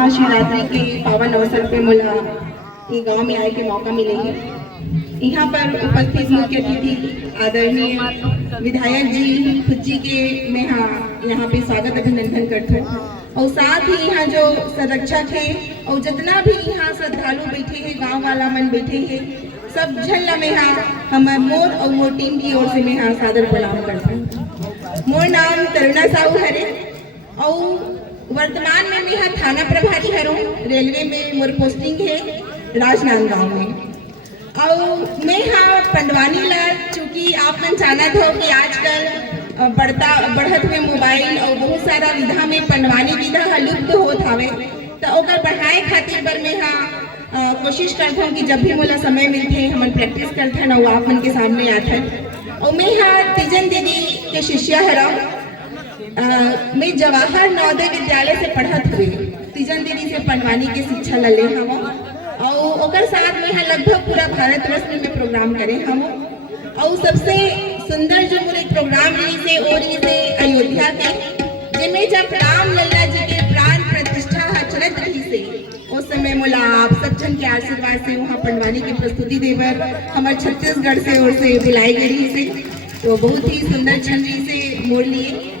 महाशिवरात्रि के पावन अवसर पे मुला ये गांव में आए के मौका मिलेगी। यहाँ पर उपस्थित मुख्य अतिथि आदरणीय विधायक जी खुद जी के मैं यहाँ पे स्वागत अभिनंदन करते हूँ और साथ ही यहाँ जो संरक्षक है और जितना भी यहाँ श्रद्धालु बैठे हैं, गांव वाला मन बैठे हैं, सब झल्ला में यहाँ हमारे मोर और मोर टीम की ओर से मैं यहाँ सादर प्रणाम करता हूँ। मोर नाम करुणा साहू हरे और वर्तमान में मैं यहाँ थाना प्रभारी हूँ। रेलवे में मोर पोस्टिंग है राजनांदगांव में और मैं यहाँ पंडवानी ला, चूँकि आप मन जानत हो कि आजकल बढ़त हुए मोबाइल और बहुत सारा विधा में पंडवानी विधा लुप्त होत हवे, तो ओकर बढ़ाए खातिर बर मैं यहाँ कोशिश करता हूँ कि जब भी मोला समय मिलते हमन प्रैक्टिस करते हैं और आप मन के सामने आते हैं। और मैं यहाँ तीजन दीदी के शिष्या हरा। मैं जवाहर नवोदय विद्यालय से पढ़त हुए तीजन दीदी से पंडवानी के शिक्षा ले हवा और ओकर साथ में यहाँ लगभग पूरा भारतवर्ष में प्रोग्राम करे हम। और सबसे सुंदर जो मेरे प्रोग्राम रही से और से अयोध्या के जिसमें जब राम लल्ला जी के प्राण प्रतिष्ठा चलत रही से उस समय मोला आप सब जन के आशीर्वाद से वहाँ पंडवानी की प्रस्तुति देवर हमारे छत्तीसगढ़ से और से बुलाई गई से, तो बहुत ही सुंदर चल रही से मोड़ लिए।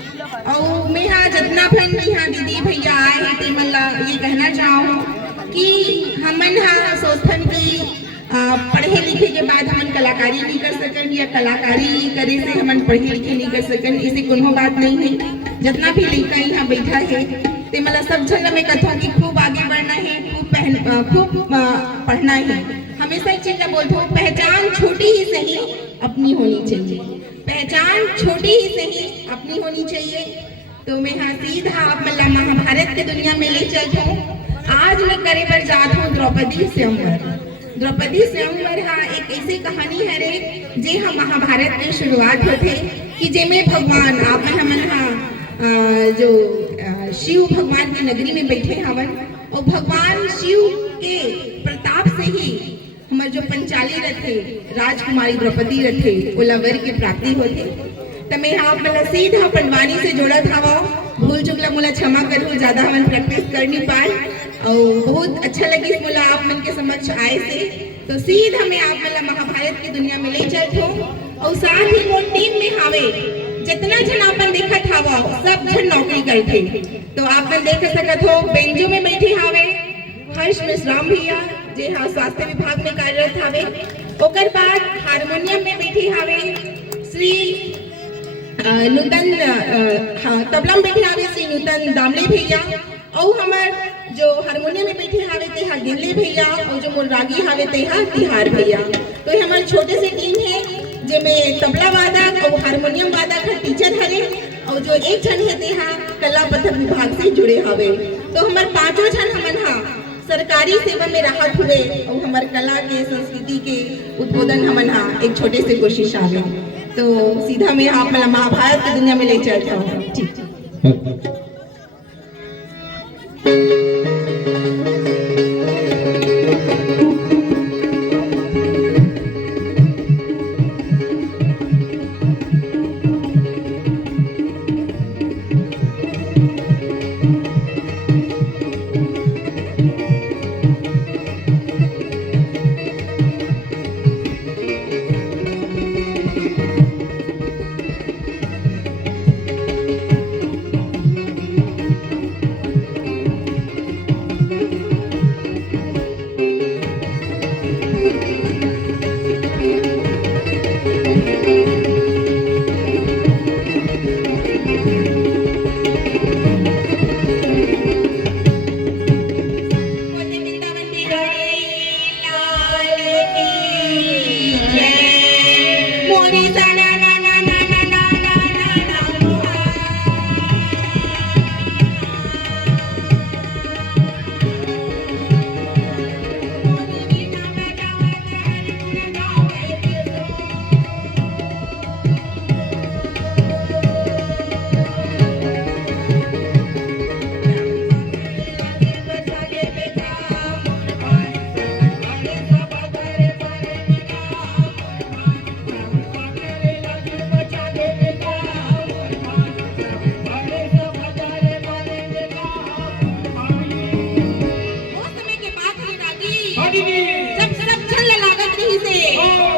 और मैं यहाँ जितना भी यहाँ दीदी भैया आए हैं ते मला ये कहना चाहूँ कि हमन यहाँ सोचन कि पढ़े लिखे के बाद हमन कलाकारी नहीं कर सकन या कलाकारी करे से हमन पढ़े लिखे नहीं कर सकन, ऐसी कोनो बात नहीं है। जितना भी लड़का यहाँ बैठा है ते मला सब जन में कथा कि खूब आगे बढ़ना है, खूब पढ़ना है। हमेशा एक चीज बोलते हो, पहचान छोटी ही सही अपनी होनी चाहिए, पहचान छोटी ही सही अपनी होनी चाहिए। तो मैं यहाँ सीधा आप मतलब महाभारत की दुनिया में ले चलता हूँ। आज मैं करे पर जात हूँ द्रौपदी स्वयंवर। द्रौपदी स्वयंवर हाँ एक ऐसी कहानी है रे जे हम महाभारत में शुरुआत होते कि जेमे भगवान आप हमन हाँ जो शिव भगवान की नगरी में बैठे हवन और भगवान शिव के प्रताप से ही हमारे जो पंचाली रथे राजकुमारी द्रौपदी रथे ओलावर की प्राप्ति होते। तो मैं आप मतलब सीधा पंडवानी से जोड़ा था, भूल चुकला मुला क्षमा करूँ, ज्यादा हमन प्रैक्टिस कर नहीं पाए और बहुत अच्छा लगी मुला आप मन के समक्ष आए से। तो सीधा मैं आप मतलब महाभारत की दुनिया में ले चलते हूँ और साथ ही वो टीम में हावे जितना जन आपन देखत हवा सब जन नौकरी करते। तो आपन देख सकत हो बेंजो में बैठे हावे हर्ष मिश्राम भैया जे हाँ स्वास्थ्य विभाग में कार्यरत हावे। ओकर बाद हारमोनियम में बैठे हावे श्री नूतन तबला में बैठे हावे श्री नूतन दामले भैया और हमार जो हारमोनियम में बैठे हावे तेहा गिल्ले भैया और जो मोर रागी हावे तेहा तिहार भैया। तो हमारे छोटे से टीम है जिसमें तबला वादक और हारमोनियम वादक का टीचर हरे और जो एक जन है तेहा कला पथक विभाग से जुड़े हावे। तो हमारे पांचों जन हमन हाँ सरकारी सेवा में राहत हुए और हमारे कला के संस्कृति के उद्बोधन हमन हाँ एक छोटे से कोशिश आवे। तो सीधा मैं आप मतलब महाभारत की दुनिया में ले चलता हूँ। ठीक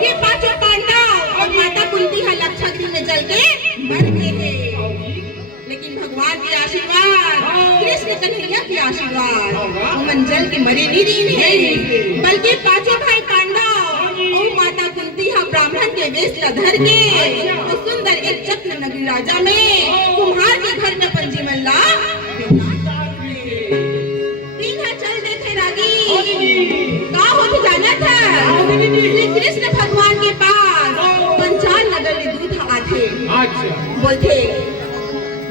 ये पांचों पांडव और माता कुंती है लक्षागृह में जल के मर गए हैं। लेकिन भगवान के आशीर्वाद, कृष्ण कन्हैया के आशीर्वाद वो जल के मरे नहीं है, बल्कि पांचों भाई पांडव और माता कुंती है ब्राह्मण के वेश का धर के तो सुंदर एक चक्र नगरी राजा में कुम्हार के घर में अपन जीवन ला चल देखे रागी का होते जाना था। श्री कृष्ण भगवान के पास पंचाल नगर में दूध आते बोलते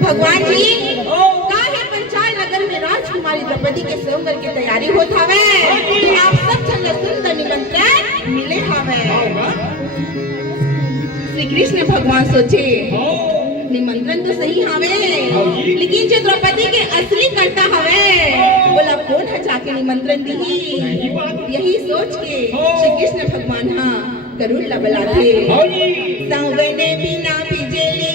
भगवान जी का है पंचाल नगर में राजकुमारी द्रौपदी के स्वयंवर की तैयारी होत हवे, आप सब चल सुंदर निमंत्रण मिले हवे। श्री कृष्ण भगवान सोचे निमंत्रण तो सही हवे, लेकिन जो द्रौपदी के असली करता हवे बोला कौन है जाके निमंत्रण दी। यही सोच के श्री कृष्ण भगवान हाँ गरुड़ ला बुलाते सावने बिना बिजली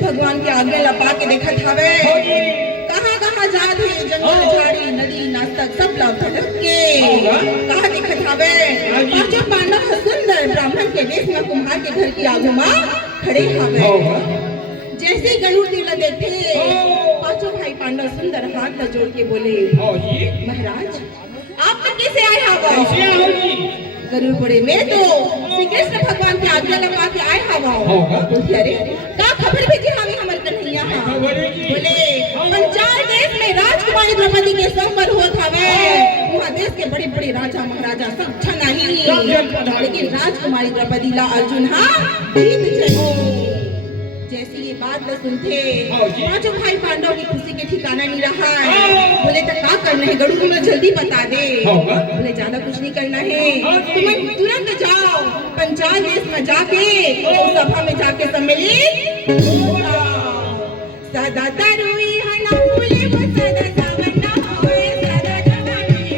भगवान के आगे लपा के देखत हवे कहाँ जात है जंगल झाड़ी नदी नास्तक सब लोग भटक के कहाँ देखत हवे और जो पांडव सुंदर ब्राह्मण के वेश में कुम्हार के घर की आगू में खड़े हवे। जैसे गरुड़ देवला देखे पांचों भाई पांडव सुंदर हाथ जोड़ के बोले महाराज आप तो कैसे आए हवा। गरुड़ बड़े में तो श्री कृष्ण भगवान के आज्ञा लगा के आए हवा। बोलते अरे का खबर भेजी हमें हमर कन्हैया बोले पंचाल देश में राजकुमारी द्रौपदी के स्वयंवर होत हवे, वहाँ देश के बड़े बड़े राजा महाराजा सब छन नहीं, लेकिन राजकुमारी द्रौपदी ला अर्जुन हाँ जीत जाए। जैसे ये बात न सुनते पांचों भाई पांडव की खुशी के ठिकाना नहीं रहा है। बोले तो क्या करना है गरुड़ तुम्हें जल्दी बता दे। बोले ज्यादा कुछ नहीं करना है, तुम तुरंत जाओ पंचाल देश में जाके सभा में जाके सम्मिलित सदा तरुई हना फूले वो सदा सावन ना होए सदा जवानी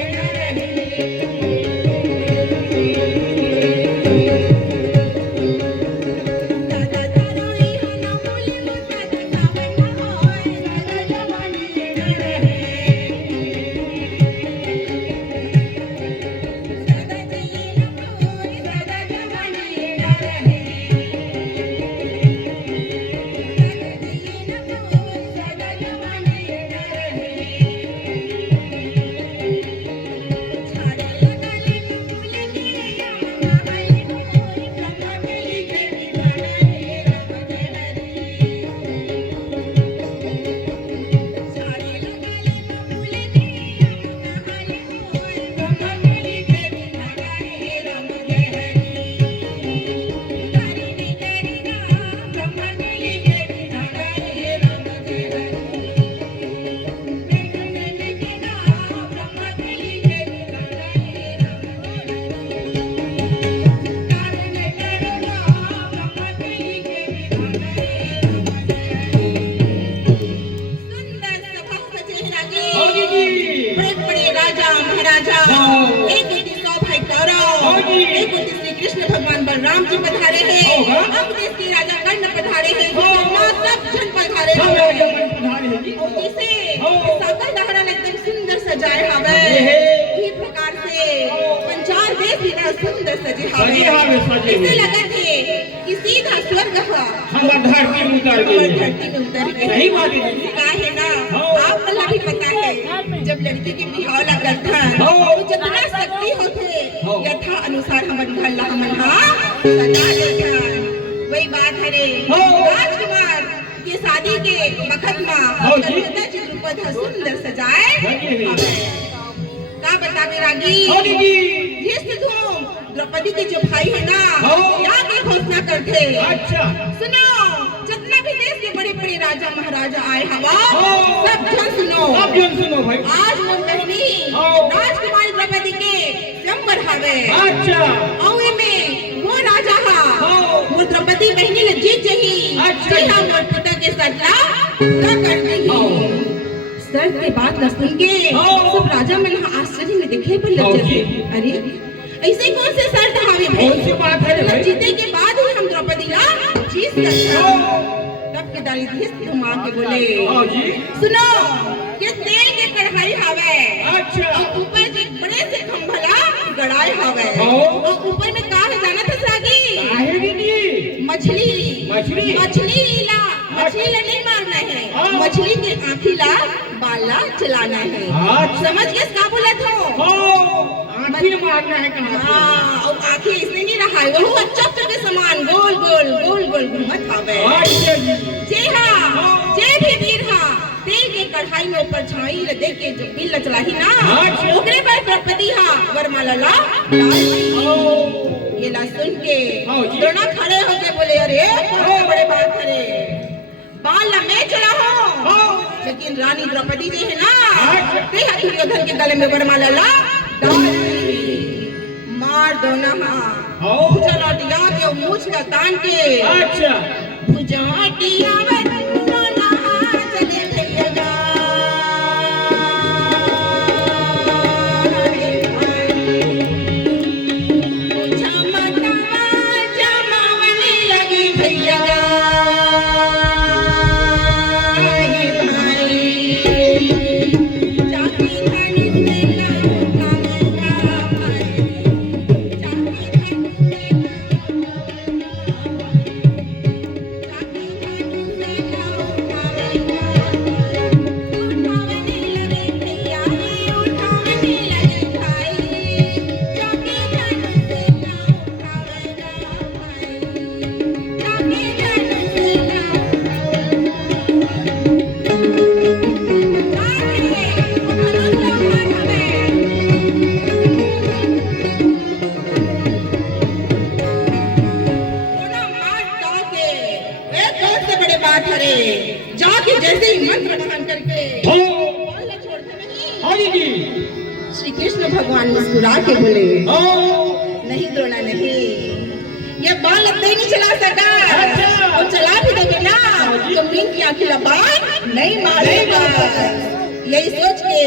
बलराम जी पधारे हैं, अब देश के राजा कर्ण पधारे हैं, सब जन पधारे हैं। इसे साकर दहरन एकदम सुंदर सजाए हवे, इसी प्रकार से पंचाल देश भी ना सुंदर सजे हवे। इसे लगा थे कि सीधा स्वर्ग हमर धरती में उतर गई। सही बात है, काहे ना आप लोग भी पता है जब लड़की के बिहाव लगत था तो जितना शक्ति होते यथा अनुसार हमर घर ला हमन सजा लेता। वही बात है रे राजकुमार के शादी के वक्त में सुंदर सजाए का बता बैरागी हाँ दीदी। धृष्टद्युम्न द्रौपदी के जो भाई है ना हाँ। क्या की घोषणा करते। अच्छा सुनो, जितना भी देश के बड़े बड़े राजा महाराजा आए हवा हाँ। सब जन सुनो, सब जन सुनो भाई। आज मोर बहनी हाँ। राजकुमारी द्रौपदी के स्वयंवर हवे। अच्छा औए में वो राजा हा हाँ। मोर द्रौपदी बहनी ले जीत जही। अच्छा। जी हाँ, मोर पिता के सटला पूरा कर दही। हाँ। शर्त के बात न सुन के हाँ। सब राजा मन हा आश्चर्य में देखे पर हाँ लग जी। जाते। अरे ऐसे कौन से शर्त हावे भाई? कौन सी बात है रे भाई? जीते के बाद ही हम द्रौपदी ला जीत सकते। हाँ। तब के दारिद्र्य तुम आके बोले हाँ जी। सुनो, ये तेल के कढ़ाई हावे। अच्छा और ऊपर जो एक बड़े से खंभला गड़ाई हावे। हाँ। और ऊपर में का है जाना था सागी? काहे दीदी? मछली। मछली? मछली ला मछली ला नहीं मारना है। हाँ। मछली के आँखी ला बाला चलाना है। अच्छा। समझ गए का बोला था? आखिर मारना है कहाँ से? हाँ, और आँखें इसने नहीं रहा है, वो चक्र के समान गोल गोल गोल गोल घूमत हावे। अच्छा जी। जे हाँ, हाँ। जे भी वीर हाँ तेल के कढ़ाई में ऊपर छाई ल दे के जो बिल चलाही ना अच्छा। ओकरे पर द्रौपदी हाँ वरमाला ला डाल दी। ये ला सुन के हाँ जी। दोनों खड़े होके बोले अरे कौन बड़े बात करे, बाल ला मैं चला हो। हाँ। लेकिन रानी द्रौपदी जी है ना अच्छा। ते दुर्योधन के गले में वरमाला ला डाल दी। मार दो ना हाँ हाँ। चलोटिया के मूछ का तान के अच्छा भुजाटिया में दोना चले भैया गा। झमटवा जमावने लगी भैया गा। जाके जैसे ही मंत्र बहान करके श्री कृष्ण भगवान मुस्कुरा के बोले नहीं द्रोणा नहीं, ये बाल लगते नहीं चला सका। अच्छा। और चला भी दोगे ना तो मीन की आंखें लबान नहीं मारेगा। यही सोच के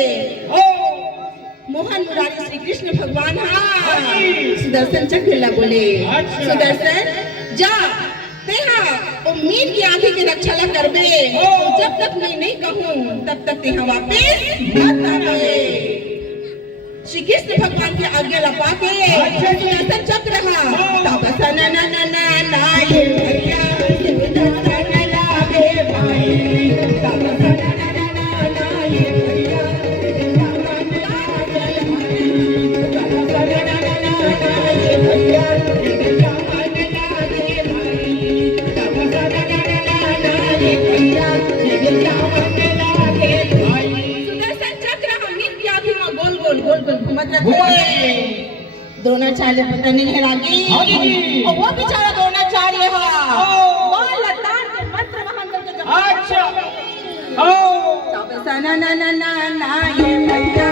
मोहन मुरारी श्री कृष्ण भगवान हाँ सुदर्शन चक्र ला बोले अच्छा। सुदर्शन जा तेहा उम्मीद की आंखें की रक्षा ला करबे। जब तक मैं नहीं कहूँ तब तक तेहा वापस मत आवे। श्री कृष्ण भगवान के आज्ञा लपा के सुदर्शन चक्र रहा तब सना ना ना ना ना ये भैया सुदर्शन लागे भाई तब सना ना ना ना ना ये भैया द्रोणाचार्य पता नहीं है रागी और वो बेचारा द्रोणाचार्य मंत्र वहां करके अच्छा ना ना ना ना ना ये भैया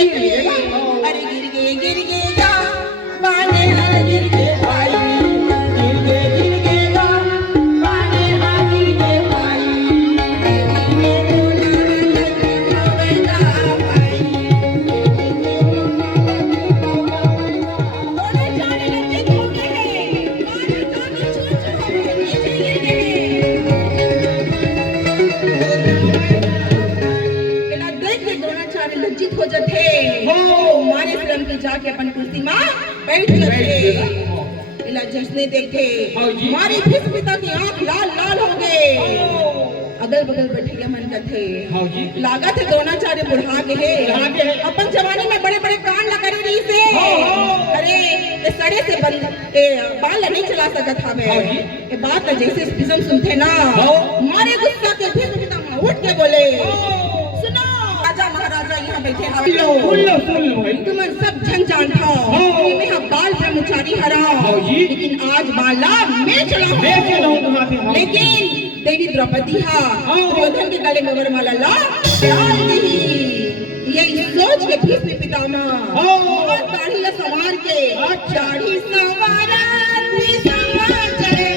अरे गिर गए जा बाने गिर गए भाई गिर गए जा बाने गिर गए भाई लज्जित हो जाते मारे श्रम के जाके अपन कुर्सी में बैठ जाते। इला जश्ने देखे मारे भीष्म पिता की आंख लाल लाल हो गए। अगल बगल बैठिया मन का थे हाँ जी। लागत है दोनाचार्य बुढ़ा के है बुढ़ा के है। अपन जवानी में बड़े बड़े कांड न करे रही से हाँ। अरे ये सड़े से बंद बाल नहीं चला सकत हवे हाँ जी। ये बात न जैसे स्पिजम सुनते ना हाँ। मारे गुस्सा के फिर पिता उठ के बोले हाँ। सुनो राजा महाराजा यहाँ बैठे सुन हवे लो भाई। तुम सब जन जानता हो हाँ। कि मैं बाल ब्रह्मचारी हरा हाँ जी। लेकिन आज बाला मैं चलाऊं मैं चलाऊं तुम्हारे हाथ। लेकिन देवी द्रौपदी हाँ। दुर्योधन के गले में वरमाला ला डाल दी यही सोच के भीष्म पितामह हाँ। और दाढ़ी ला संवार के अच्छा। दाढ़ी संवारा त्रिसंवा चले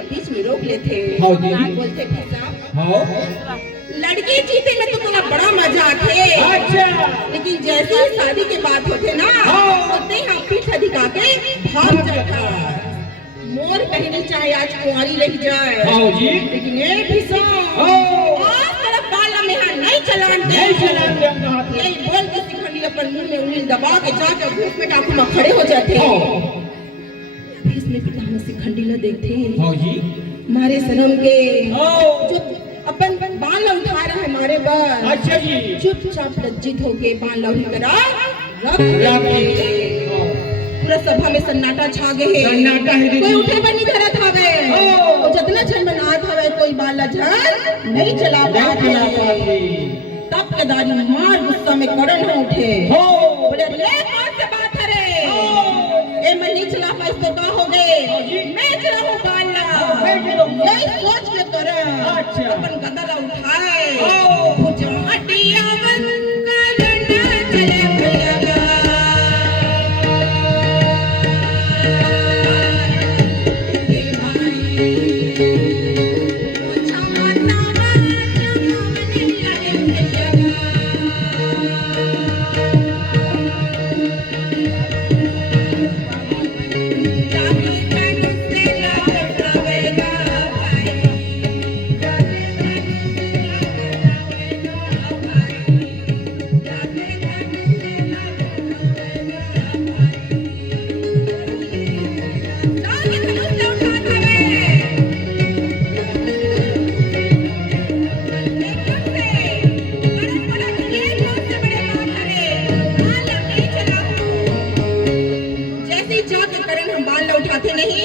हाँ जी। बोलते साहब हाँ। लड़की जीते में तो थोड़ा बड़ा मजा आते अच्छा। लेकिन जैसे ही शादी के बात होते ना हाँ। होते ही हम पीठ दिखा के भाग जाता मोर पहनी चाहे आज कुंवारी रह जाए हाँ जी। लेकिन ये भीषण हाँ। आज मेरा बाल में यहाँ नहीं चलान दे नहीं चलान दे हम कहाँ थे। यही बोल के शिखंडी अपन मुंह में उंगली दबा के जाकर भूख में डाकू में खड़े हो जाते हाँ। इसमें पिता में शिखंडी ला देखते हाँ जी। मारे सनम के हाँ। जो अपन बाल उठा रहा है मारे बस अच्छा जी। चुपचाप लज्जित होके बाल लौही करा रख रख दे। पूरा सभा में सन्नाटा छा गए सन्नाटा है दीदी। कोई उठे पर नहीं धरत हवे ओ। और जितना छन बनात हवे कोई बाल झन नहीं चला पाते तब के दादी मार गुस्सा में करण न उठे हो। बोले ले कौन से बात है रे ए मैं नहीं चला पाई तो का हो गए मैं चलाऊं बाला मैं चलाऊं। यही सोच के करण अच्छा। अपन गदला उठाए ओ। भुजाटिया वन कारण चले भैया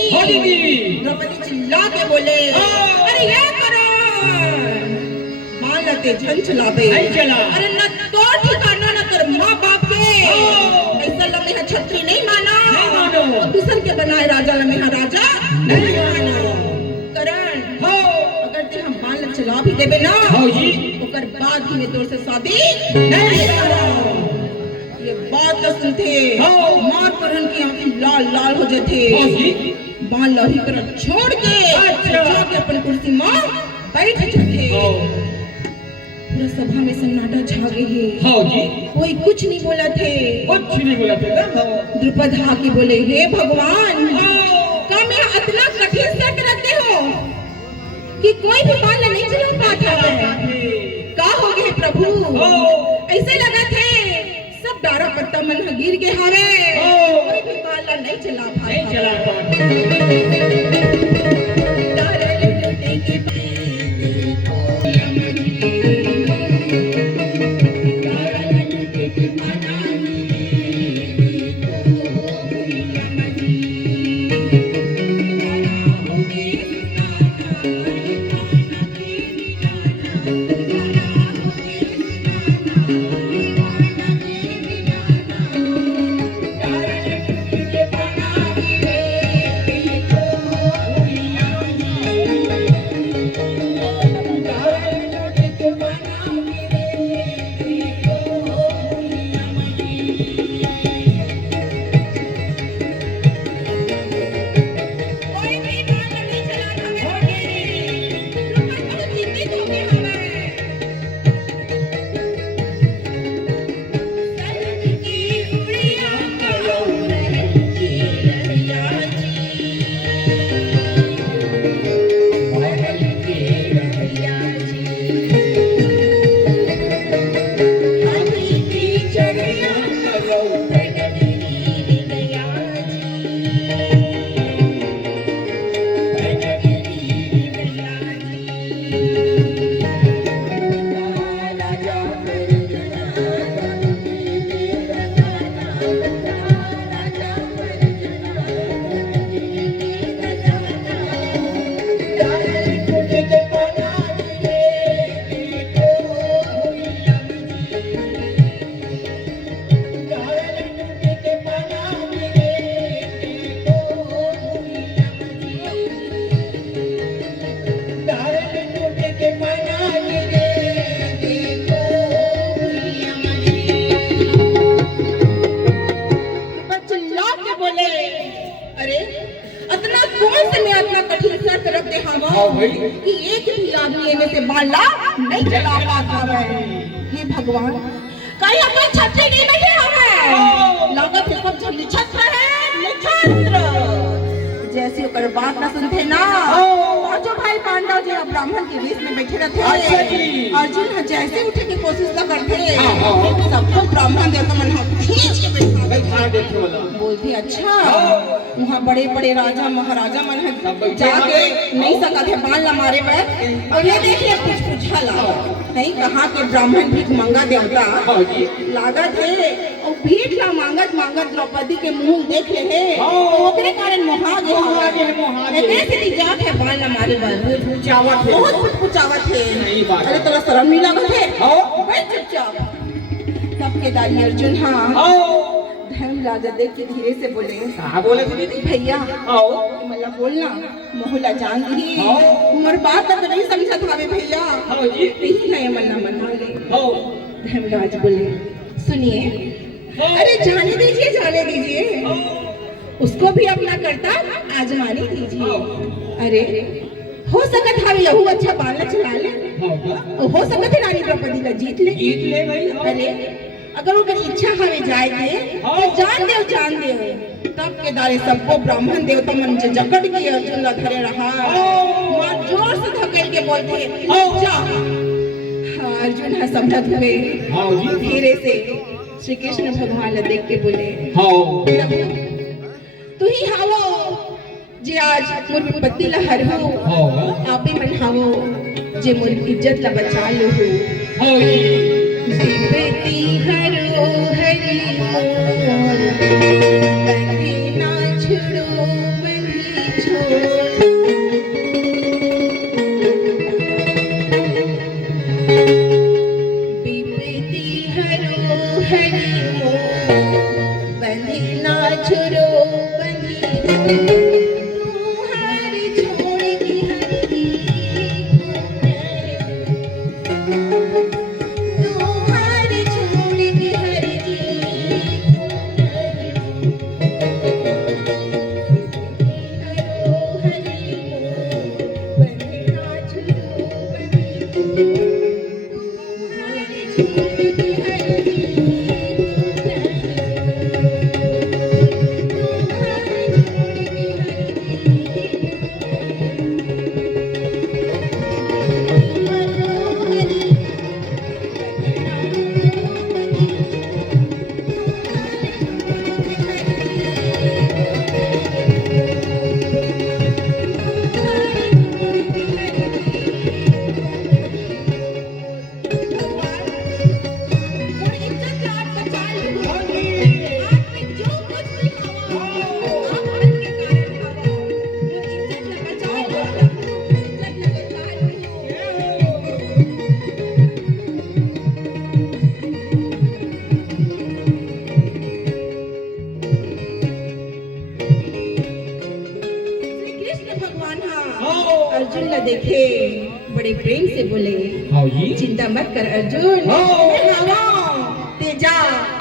द्रौपदी चिल्ला के बोले अरे ये करो मान लते झन चलावे चला। अरे न तो ठिकाना न कर माँ बाप के ऐसा लमे है छत्री नहीं माना नहीं मानो। और दूसर के बनाए राजा लमे है राजा नहीं मानो करण अगर ते हम मान चला भी देबे ना ओकर बाद ही में तोर से शादी नहीं करो ये बात तो सुनते मार करण की आंखें लाल लाल हो जाते बाल लही कर छोड़ के जाके अपन कुर्सी में बैठ जाते पूरा सभा में सन्नाटा छा गई है कोई कुछ नहीं बोला थे द्रुपद हाके बोले हे भगवान क्या मैं इतना कठिन शर्त रखते हो कि कोई भी बाल नहीं चला पाता है का हो गए प्रभु ऐसे लगा थे सब डारा पत्ता मन गिर के हारे कोई भी बाल नहीं चला पाता भाई कि एक भी आदमी में से बाला नहीं चला पाता है। हे भगवान, कहीं अपनी छतरी नहीं बैठे हमें, लागत है सब झल्ली छत्र है निछत्र। जैसी ओकर बात ना सुनते ना, और जो भाई पांडव जी ब्राह्मण के वेश में बैठे रहते, अच्छा जी। अर्जुन जैसे उठे की कोशिश न करते, सबको ब्राह्मण देवता मन खींच के बैठा देखे वाला बोलती अच्छा वहाँ बड़े बड़े राजा महाराजा मन है जाके नहीं सकत है बाल न मारे बैठ और ये देख ले कुछ पूछा ला नहीं कहाँ के ब्राह्मण भीख मंगा देवता लागत है और भीख ला मांगत मांगत द्रौपदी के मुंह देख ले है ओकरे कारण मोहा गया ऐसे जाके बाल न मारे बैठ बहुत पुचावत है। अरे तोरा शर्म नहीं लागत है बैठ चुपचाप। तब केदारी अर्जुन हाँ धर्म राजा देख के धीरे से बोले बोले दीदी भैया मतलब बोलना मोहला जान दी उमर बात तो नहीं समझा था भैया नहीं है मन्ना मन्ना ले धर्मराज बोले सुनिए अरे जाने दीजिए उसको भी अपना करता आजमाने दीजिए। अरे हो सकत है यहू अच्छा बाल चला ले हो सकत है रानी द्रौपदी का जीत ले भाई। अरे अगर उनकी इच्छा हमें जाएगी तो जान दे तब के दारे सबको ब्राह्मण देवता मन से जकड़ के अर्जुन ला धरे रहा वहाँ जोर से धकेल के बोलते जा। अर्जुन है समझत हुए धीरे से श्री कृष्ण भगवान ला देख के बोले तू ही हावो जे आज मोर विपत्ति ला हरहो आपे मन हावो जे मोर इज्जत ला बचा लो हो विपत्ति हरो हरि मोर बंधे ना छोड़ो बंधी छोड़ विपत्ति हरो हरि मोर बंधे ना छोड़ो बंधी तू हरि छोड़ के हरि अर्जुन ने देखे बड़े प्रेम से बोले चिंता मत कर अर्जुन तेजा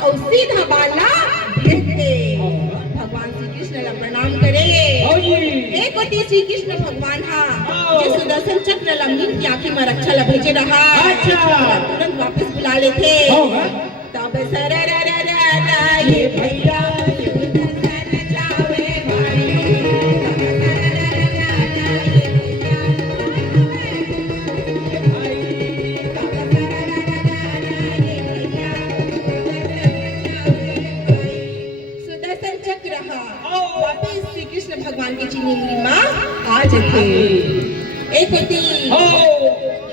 और सीधा बाला भेज दे। भगवान श्री कृष्ण ला प्रणाम करेंगे एक होती श्री कृष्ण भगवान हाँ जो सुदर्शन चक्र लंबिन की आंखें में रक्षा ला भेजे रहा तुरंत वापस बुला लेते तब ये भैया भगवान की चिन्ह माँ आज थे एक होती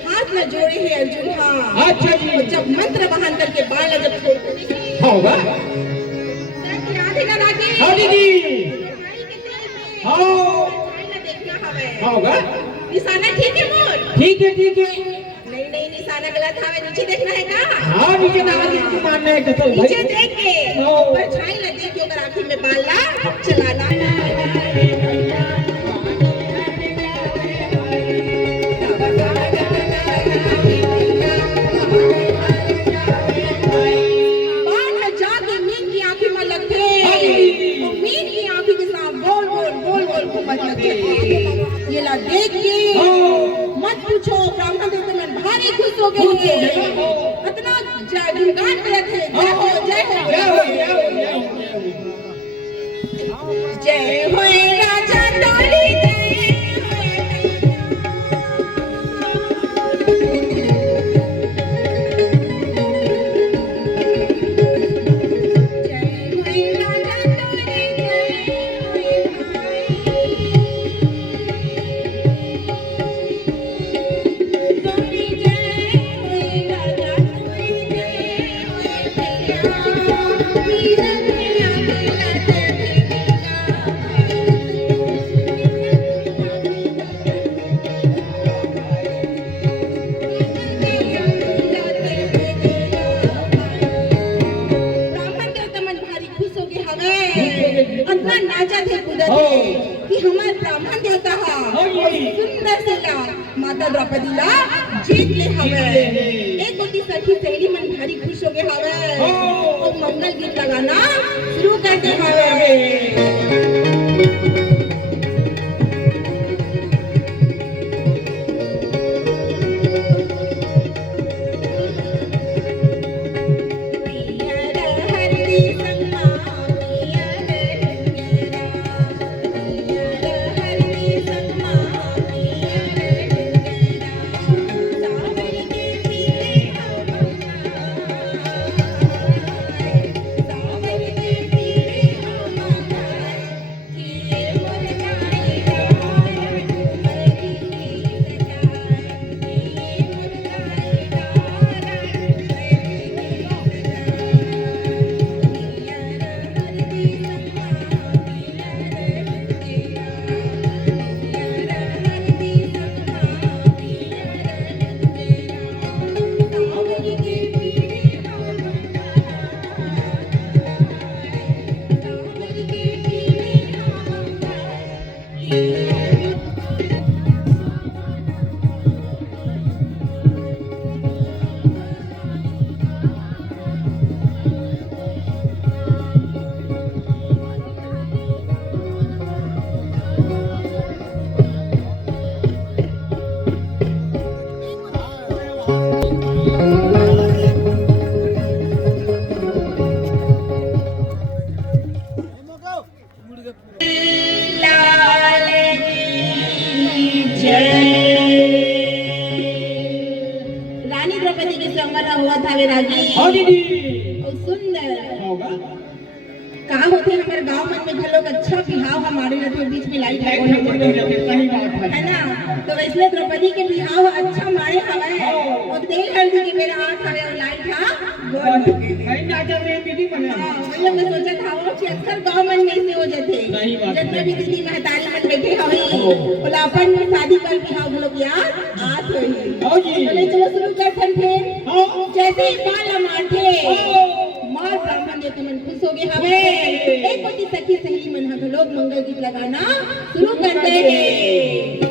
हाथ में जोड़े हैं अर्जुन हाँ अच्छा जी जब मंत्र बहान करके बाल जब होगा राधे ना राधे हाँ दीदी होगा निशाना ठीक है मोर ठीक है नहीं निशाना गलत है नीचे देखना है ना हाँ नीचे ना मानना है तो नीचे देख के परछाई लगे कि अगर आंखों में बाल ला चलाना जाके मीन की आंखें में लगते मीन की आंखें के साथ गोल गोल घूमत लगते ये ला देख के हो गए खुश हो हैं। गए, हाँ। इतना गुणगान करते हैं, जय हो जय हो जय हो जय हो जय हो जय हो राजा तोरी जय हो राजा तोरी तोरी जय हो राजा तोरी जय हो भैया मीरा भैया ब्राह्मण देवता मन भारी खुश हो गए हवे इतना नाचा थे कूदा थे कि हमार ब्राह्मण देवता हा सुंदर से ला माता द्रौपदी ला जीत ले हवे एक गोटी सखी सहेली मन भारी खुश हो गए हवे और मंगल गीत लगाना शुरू करते हवे पियर हरदी संगमा पियर डुंगरा पियर हरदी संगमा पियर डुंगरा सावर के पीले सावर के पीले के मुरझाए डाल डुमरी की सजाए के मुरझाए डाल रानी द्रौपदी के संवर हुआ था वे रागी हाँ दीदी और सुंदर होगा कहा होते हमारे गांव मन में घलोक अच्छा बिहाव हमारे रहते बीच में लाइट है सही बात है ना तो वैसे द्रौपदी के बिहाव अच्छा मारे हवे और तेल हल्दी के मेरा हाथ हवे और लाइट हा गोल नहीं नाचा रहे दीदी बने हां वही लोग सोचा था कि अक्सर गांव मन में से हो जाते सही बात है। जितने भी दीदी महतारी मन बैठे हवे बुलापन में शादी कर बिहाव लोग यार आज होई हाँ जी। चले चलो शुरू करथन फिर हाँ। जैसे ही बाल माठे हाँ। मार ब्राह्मण देवता मन खुश हो गए हवे एक कोटी सखी सहेली मन हम लोग मंगल गीत लगाना शुरू करते हैं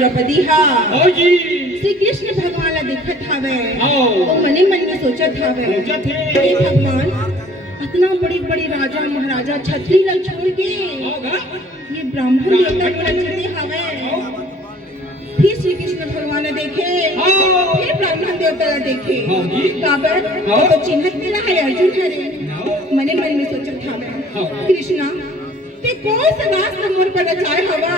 द्रौपदी हा ओ जी श्री कृष्ण भगवान ला देखत हावे आओ और मने मन में सोचत हावे सोचत है हे भगवान इतना बड़े बड़े राजा महाराजा छत्री ला छोड़ के होगा ये ब्राह्मण देवता को चले हावे फिर श्री कृष्ण भगवान ने देखे फिर ब्राह्मण देवता ला देखे काबर तो चिन्हत मिला है अर्जुन हरे मने मन में सोचत हावे कृष्णा ते कौन सा रास्ता मोर पर रचाए हवा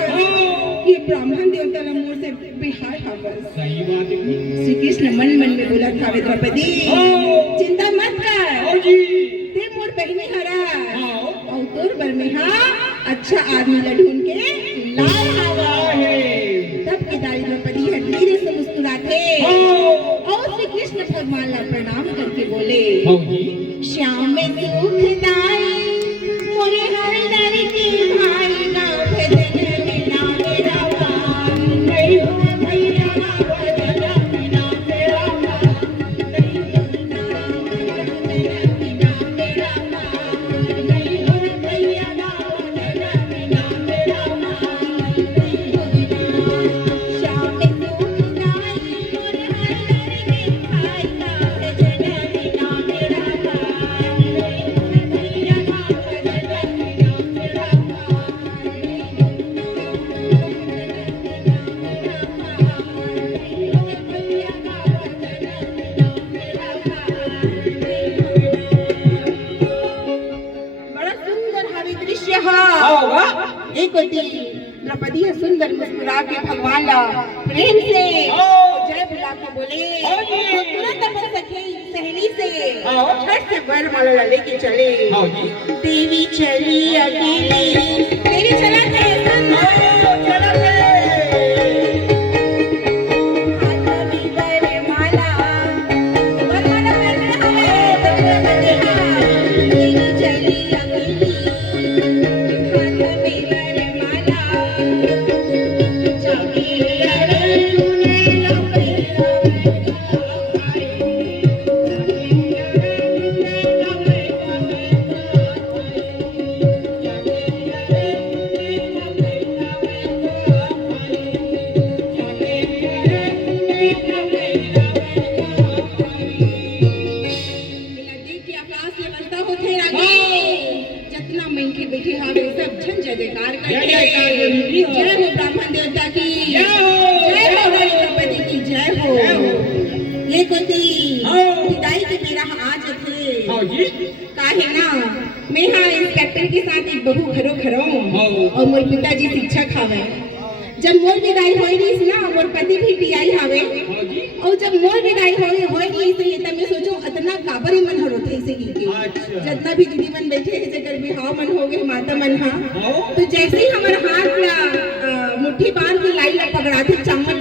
ये ब्राह्मण देवता ला मोर से बिहार हवा सही बात है श्री कृष्ण मन मन में बोला था द्रौपदी चिंता मत कर जी ते मोर बहनी हरा और तोर बर में अच्छा आदमी ला ढूंढ के लाए हवा तब केदारी द्रौपदी है धीरे से मुस्कुराते और श्री कृष्ण भगवान ला प्रणाम करके बोले श्याम सुखदाई मोरे हर दर के भाई ना भजन बिना मेरा मान नहीं हो भैया ना भजन बिना मेरा मान नहीं हो बिना मेरा मान नहीं हो भैया ना भजन बिना मेरा मान नहीं हो श्याम सुखदाई मोरे हर दर के भाई ना भजन बिना मेरा मान नहीं हो भैया ना भजन बिना मेरा बड़ा सुंदर हवे दृश्य होगा एक होती द्रौपदी है सुंदर मुस्कुरा के भगवान ला प्रेम से जय बुला के बोले तुरंत अपन सखी सहेली से छठ से वर माला लेके चले देवी चली अकेली देवी चला थे चला थे हाथ में वरमाला वरमाला पहनना है देवी चली अकेली हाथ में वरमाला चली अर्जुन जितना मनके बैठे हावे सब झन जय जयकार करके जय हो ब्राह्मण देवता की जय हो रानी द्रौपदी की जय हो ये कोती विदाई के मेरा आज थे काहे ना मैं हाँ इंस्पेक्टर के साथ एक बहू घरों घरों और मोर पिताजी शिक्षक हावे जब मोर विदाई होई रही ना मोर पति भी पियाई हावे और जब मोर विदाई होई रही से तब मैं सोचो इतना काबर मन हो रोथे से के जितना भी दीदी मन बैठे है जगर बिहाव मन हो गए माता मन हा तो जैसे ही हमारा हाथ ला मुट्ठी बांध के लाई ला पकड़ाते चावल